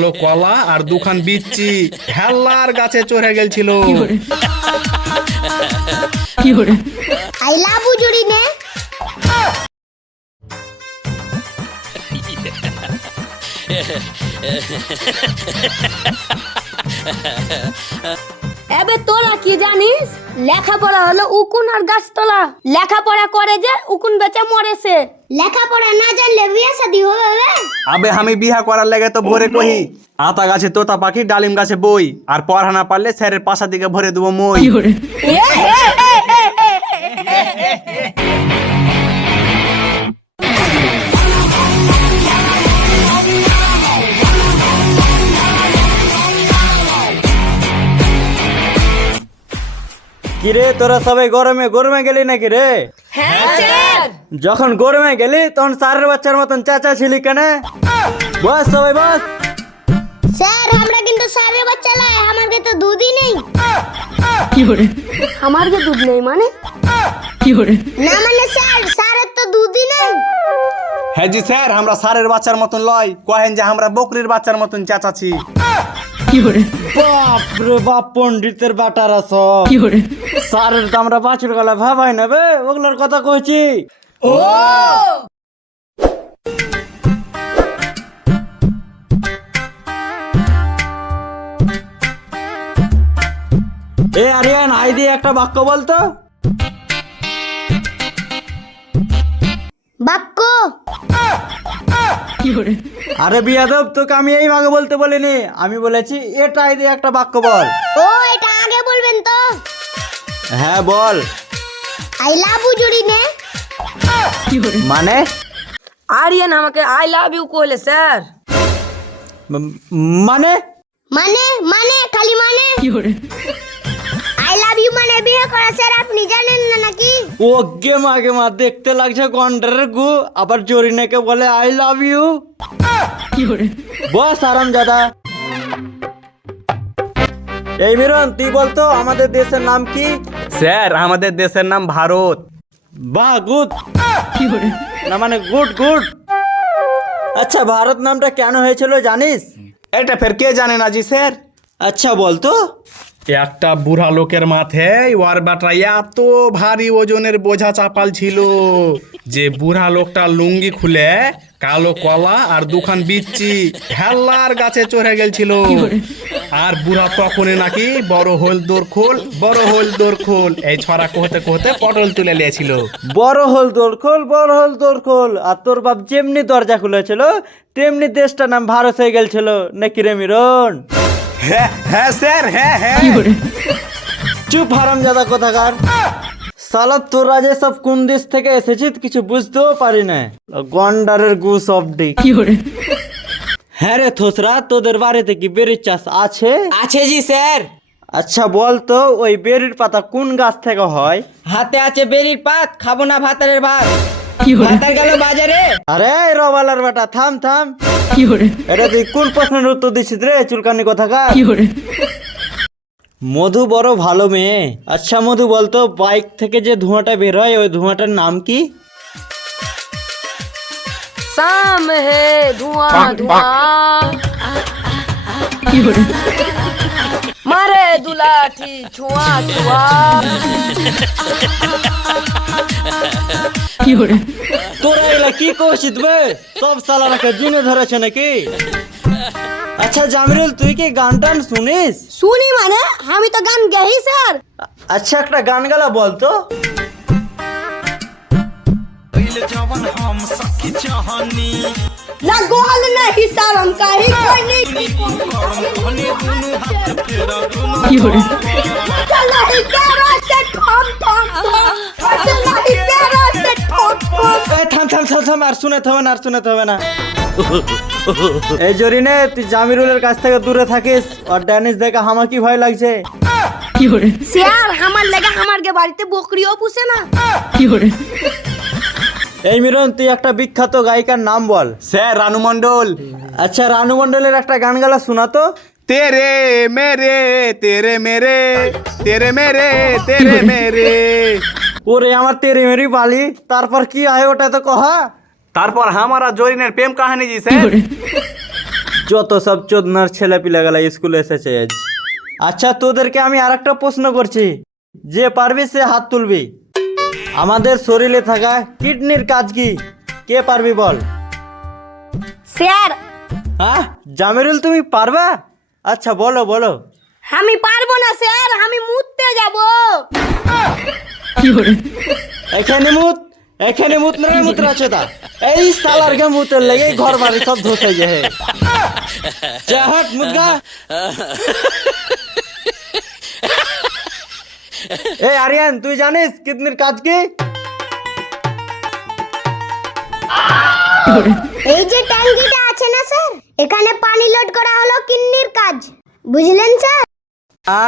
কালো কলা আর দুখান বিচ্ছি। হেল্লার গাছে চড়ে গেছিল আই লাভ ইউ জুড়ি নে এবে তোরা কি জানিস? লেখাপড়া হলো উকুন আর গাছতলা। লেখাপড়া করে যে উকুন বেচে মরেছে। লেখাপড়া না জানলে বিয়ে শাদি হবে বে। আবে আমি বিহা করার লাগে তো ভরে কহি। আতা গাছে তোতা পাখি ডালিম গাছে বই। আর পড়া না পারলে স্যারের পাশা দিকে ভরে দেবো মই। এ, এ, কিরে তোরা সবাই গরমে গরমে গেলি নাকি রে? হ্যাঁ যখন গরমে গেলি তখন সারের বাচ্চার মতন চাচা ছিলি কেন? বস সবাই বস। স্যার আমরা কিন্তু সারে বাচ্চা লাই আমাকে তো দুধই নেই। কি আমার যে দুধ নেই মানে? না মানে স্যার স্যারের তো দুধই নেই। হ্যাঁ জি স্যার আমরা সারের বাচ্চার মতন লয়। কহেন যে আমরা বকরির বাচ্চার মতন চাচাছি। বাপ রে বাপ পণ্ডিতের বাটারা সব সারের তো আমরা বাছুর গলা ভাবাই নেবে ওগুলোর কথা কইছি। এ আরিয়ান আই দিয়ে একটা বাক্য বলতো? বাক্য। আরে বিয়াদব তোকে আমি এই ভাগে বলতে বলিনি। আমি বলেছি এটা আই দিয়ে একটা বাক্য বল। ও এটা আগে বলবেন তো। হ্যাঁ বল। আই লাভ ইউ জুড়ি নে। মানে? আরিয়ান আমাকে আই লাভ ইউ কইলে স্যার। মানে? মানে মানে খালি মানে। কি আই লাভ ইউ মানে বিয়ে করা স্যার আপনি জানেন না নাকি? ও গে মা দেখতে লাগছে গন্ডারের গু। আবার জরিনাকে বলে আই লাভ ইউ বস আরাম দাদা এই মিরন তুই বলতো আমাদের দেশের নাম কি? স্যার আমাদের দেশের নাম ভারত। বাহ গুড না মানে গুড গুড। আচ্ছা ভারত নামটা কেন হয়েছিল জানিস? এটা ফের কে জানে না জি স্যার? আচ্ছা বলতো। একটা বুড়া লোকের মাথায় ওয়ার বাটা এত ভারী ওজনের বোঝা চাপাল ছিল যে বুড়া লোকটা লুঙ্গি খুলে কালো কলা আর দুখান বিচ্ছি হেল্লার গাছে চড়ে গেছিল আর বুড়া তখনই নাকি বড় হোল দোর খোল বড় হোল দোর খোল এই ছড়া কোহতে কোহতে পটল তুলে নিয়েছিল। বড় হল দোর খোল বড় হল দোর খোল। আর তোর বাপ যেমনি দরজা খুলেছিল তেমনি দেশটার নাম ভারত হয়ে গেছিল নাকি রে মিরন? হ্যাঁ হ্যাঁ স্যার হ্যাঁ হ্যাঁ। চুপ হারাম জাদা কোথাকার? সালা তোরা যে সব কোন দেশ থেকে এসেছিস কিছু বুঝতেও পারি না গন্ডারের গুস অফডি হ্যাঁ রে থোসরা তোদের বাড়িতে কি বেরির চাষ আছে? আছে জি স্যার। আচ্ছা বল তো ওই বেরির পাতা কোন গাছ থেকে হয়? হাতে আছে বেরির পাত খাব না ভাতারের ভাত। চুলকানি মধু বড় ভালো মেয়ে। আচ্ছা মধু বলতো বাইক থেকে যে ধোঁয়াটা বের হয় ওই ধোঁয়াটার নাম কি? ধোঁয়া ধোঁয়া। लाठी छुआ छुआ। तोरा एला की कोशिश बे? सब साला रखे जीने धरे छे नकी। अच्छा जामिरुल तू के गान टान सुनिस? सुनी माने? हम तो गान गही सर। अच्छा একটা গান গালা বল তো पहले जवन हम सखी चाहनी। लगोल नहीं सर हम कहीं कोई नहीं। কি হরে থাম থাম আর শুনে থামেন না এই তুই জামিরুলের কাছ থেকে দূরে থাকিস আর ড্যানিস দেখে আমার কি ভয় লাগছে? কি স্যার আমার আমার বাড়িতে বকরিও পুষে না। কি এই তুই একটা বিখ্যাত গায়িকার নাম বল। স্যার রানু মণ্ডল। আচ্ছা রানু মণ্ডলের একটা গান গালা শোনা তো। তেরে মেরে তেরে মেরে তেরে মেরে তেরে মেরে ওরে আমার তেরি মেরি বালি তারপর কি আয় ওটা তো কহা? তারপর হামারা জরিনের প্রেম কাহানি জি স্যার যত সব চোদনার ছেলে পিলে গেলা স্কুলে এসেছে আজ। আচ্ছা তোদেরকে আমি আর একটা প্রশ্ন করছি। যে পারবি সে হাত তুলবি। আমাদের শরীরে থাকা কিডনির কাজ কি? কে পারবি বল? স্যার। হ্যাঁ জামিরুল তুমি পারবা? আচ্ছা বলো বলো। আমি পারব না স্যার আমি মুততে যাব। এখানে মুত এখানে মুত না মুত আছে তা। এই সালার গে মুতের লেগে ঘর বাড়ি সব ধসে যায় যা হট মুদগা এই আরিয়ান তুই জানিস কিডনির কাজ কি? এই যে ট্যাঙ্কিটা আছে না স্যার? এখানে পানি লোড করা হলো কিন্নির কাজ বুঝলেন স্যার আ